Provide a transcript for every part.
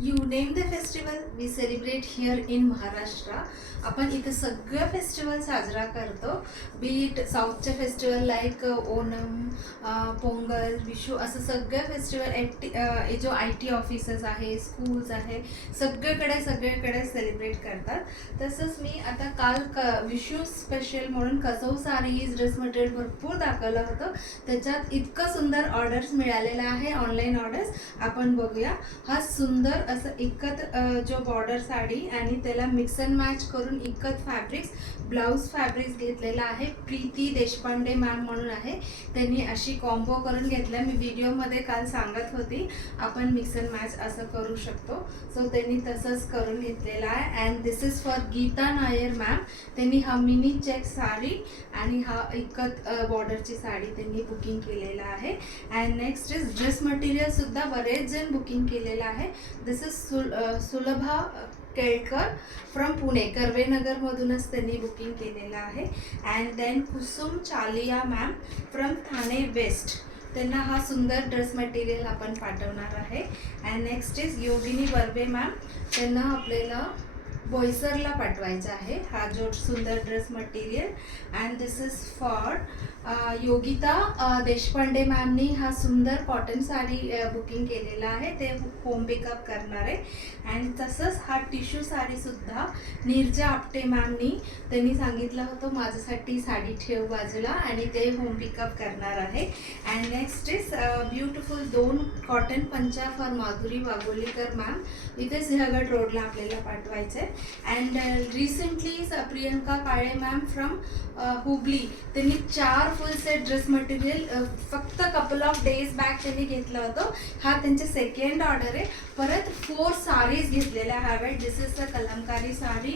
You name the festival, we celebrate here in Maharashtra. आपण इथे सगळं फेस्टिवल साजरा करतो. बी इट साऊथचे फेस्टिवल लाईक ओणम, पोंगल, विशू असं सगळं फेस्टिवल जो IT ऑफिसेस आहे, स्कूल्स आहे, सगळीकडे सेलिब्रेट करतात. तसंच मी आता काल विशू स्पेशल म्हणून कसव साडीज ड्रेस मटेरियल भरपूर दाखवलं होतं. त्याच्यात इतकं सुंदर ऑर्डर्स मिळालेलं आहे, ऑनलाईन ऑर्डर्स. आपण बघूया. हा सुंदर असं इकत जो बॉर्डर साडी आणि त्याला मिक्स अँड मॅच करून इकत फॅब्रिक्स ब्लाउज फॅब्रिक्स घेतलेला आहे. प्रीती देशपांडे मॅम म्हणून आहे, त्यांनी अशी कॉम्बो करून घेतल्या. मी व्हिडिओमध्ये काल सांगत होती आपण मिक्स अँड मॅच असं करू शकतो. सो त्यांनी तसंच करून घेतलेला आहे. And this is for Geeta Nair ma'am. त्यांनी हा मिनी चेक साडी आणि हा इकत बॉर्डरची साडी त्यांनी बुकिंग केलेला आहे. And next is dress material सुद्धा बरेच जण बुकिंग केलेलं आहे. This is Sulabha Kelkar from Pune, कर्वेनगरमधूनच त्यांनी बुकिंग केलेलं आहे. And then Kusum Chaliya ma'am from Thane west, त्यांना हा सुंदर ड्रेस मटेरियल आपण पाठवणार आहे. And next is Yogini Barve ma'am, त्यांना आपल्याला बोईसरला पाठवायचा आहे हा जो सुंदर dress material. And this is for Yogita Deshpande मॅमनी हा सुंदर कॉटन साडी बुकिंग केलेला आहे, ते होम पिकअप करणार आहे. अँड तसंच हा टिश्यू साडीसुद्धा नीरजा आपटे मॅमनी त्यांनी सांगितलं होतं माझ्यासाठी साडी ठेव बाजूला आणि ते होम पिकअप करणार आहे. And next is beautiful 2 cotton पंचा फॉर माधुरी वाघोलीकर मॅम, इथे सिंहगड रोडला आपल्याला पाठवायचं आहे. And recently Priyanka Kale ma'am from Hubli, त्यांनी 4 फुल सेट ड्रेस मटेरियल फक्त कपल ऑफ डेज बॅक त्यांनी घेतलं होतं. हा त्यांचे सेकंड ऑर्डर आहे. परत 4 साडीज घेतलेल्या हव्यात. This is a Kalamkari sari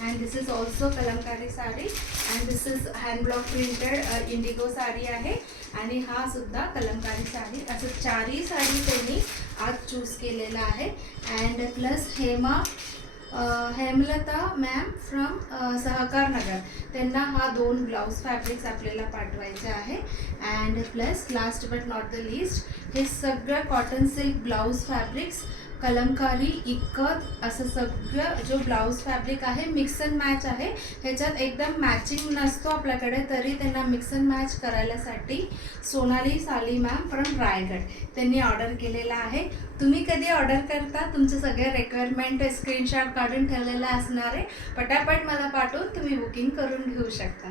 and this is also Kalamkari sari and this is hand block printed indigo sari आहे आणि हा सुद्धा कलमकारी साडी. असं 4ही साडी त्यांनी आज चूज केलेला आहे. And plus Hemlata ma'am from Sahakar Nagar, त्यांना हा 2 ब्लाउज फॅब्रिक्स आपल्याला पाठवायचे आहे. And plus last but not the list हे सगळं cotton silk blouse fabrics Kalamkari इकत असं सगळं जो ब्लाउज फॅब्रिक आहे मिक्स अँड मॅच आहे. ह्याच्यात एकदम मॅचिंग नसतो आपल्याकडे, तरी त्यांना मिक्स अँड मॅच करायसाठी सोनाली साली मॅम फ्रॉम रायगड त्यांनी ऑर्डर केलेला आहे. तुम्ही कधी ऑर्डर करता तुमचे सगळे रिक्वायरमेंट स्क्रीनशॉट काढून ठेवलेला असणार आहे. पटापट मला पाठवून तुम्ही बुकिंग करून घेऊ शकता.